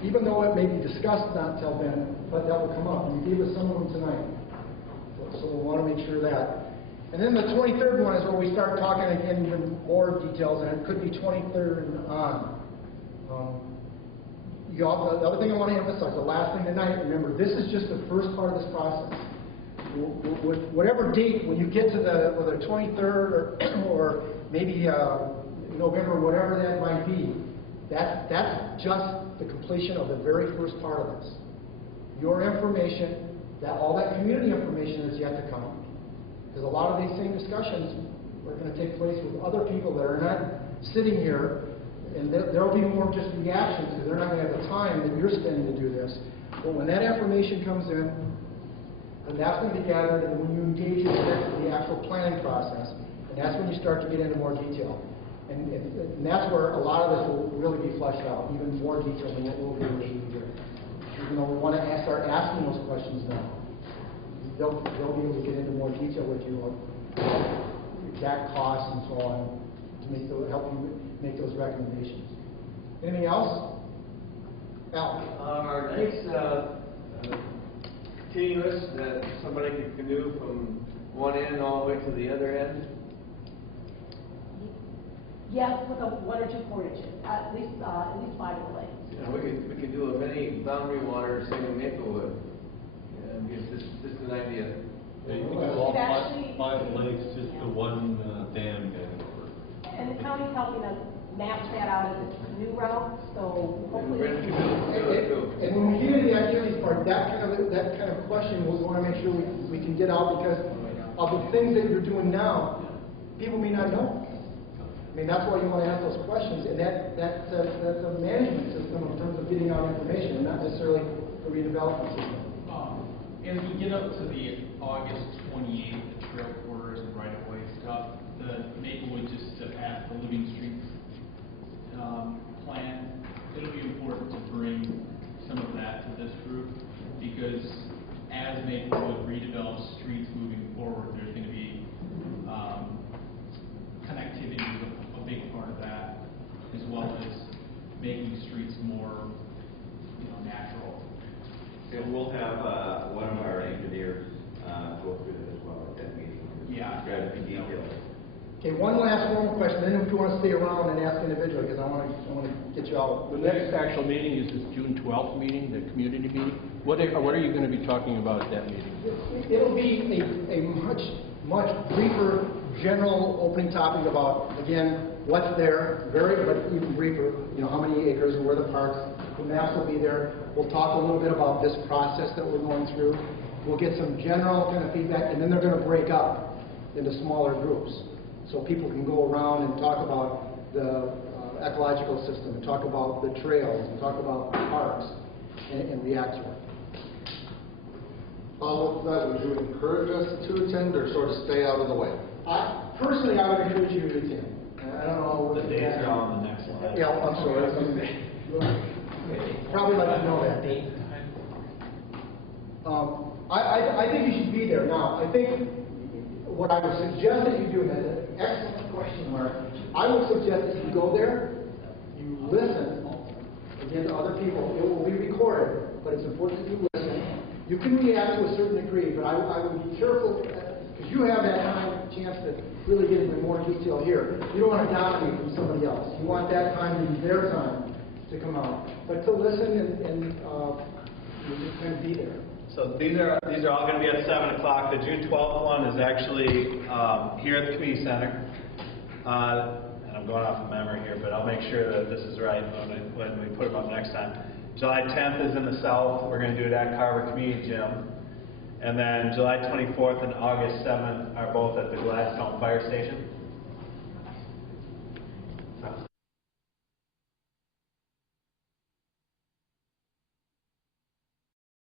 even though it may be discussed not until then, but that will come up. And you gave us some of them tonight. So we want to make sure that. And then the 23rd one is where we start talking again even more details, and it could be 23rd and on. The other thing I want to emphasize, the last thing tonight, remember, this is just the first part of this process. With whatever date, when you get to the, whether 23rd or maybe November, whatever that might be, that's just the completion of the very first part of this. Your information, all that community information is yet to come. Because a lot of these same discussions are going to take place with other people that are not sitting here, and there will be more just reactions because they're not going to have the time that you're spending to do this. But when that information comes in, and that's going to be gathered, and when you engage in the actual planning process, and that's when you start to get into more detail. And that's where a lot of this will really be fleshed out, even more detail than what we'll be able to do here. Even though we want to start asking those questions now. They'll be able to get into more detail with you on exact costs and so on to help you make those recommendations. Anything else? Al? Our next continuous that somebody can canoe from one end all the way to the other end? Yes, with one or two portages, at least 5 of the lakes. You know, we could do a mini boundary water, say in Maplewood. Just an idea. They can do all five lakes, just the one dam getting over. And the county's helping us match that out as a canoe route, so hopefully. And when we get into the activities part, that kind of question, we want to make sure we can get out because of the things that you're doing now, people may not know. I mean, that's why you want to ask those questions, and that's a management system in terms of getting out information, and not necessarily a redevelopment system. As we get up to the August 28th, the trail quarters and right-of-way stuff, the Maplewood just passed the Living Streets plan. It'll be important to bring some of that to this group because as Maplewood redevelops streets moving forward, there's going to be connectivity is a big part of that, as well as making streets more, natural. And we'll have one of our engineers go through that as well at that meeting. Yeah. Strategy details. Okay, one last formal question, then if you want to stay around and ask individually, because I want to get you out. The next actual meeting is this June 12th meeting, the community meeting. What are you going to be talking about at that meeting? It'll be a much briefer, general opening topic about, again, what's there, but even briefer, how many acres and where the parks, the maps will be there. We'll talk a little bit about this process that we're going through. We'll get some general kind of feedback, and then they're going to break up into smaller groups. So people can go around and talk about the ecological system, and talk about the trails, and talk about the parks, and react to it. Follow that, would you encourage us to attend or sort of stay out of the way? Personally, I would encourage you to attend. I don't know. The dates are on the next slide. Yeah, I'm sorry. Probably like to know that. I think you should be there. Now, I think what I would suggest that you do, and that's an excellent question, Mark. I would suggest that you go there, you listen, again, to other people. It will be recorded, but it's important that you listen. You can react to a certain degree, but I would be careful, because you have that chance to really get into more detail here. You don't want to dominate from somebody else. You want that time to be their time to come out. But to listen and just kind of be there. So these are all going to be at 7 o'clock. The June 12th one is actually here at the community center. And I'm going off of memory here, but I'll make sure that this is right when we put them up next time. July 10th is in the south. We're going to do it at Carver Community Gym. And then July 24th and August 7th are both at the Gladstone Fire Station.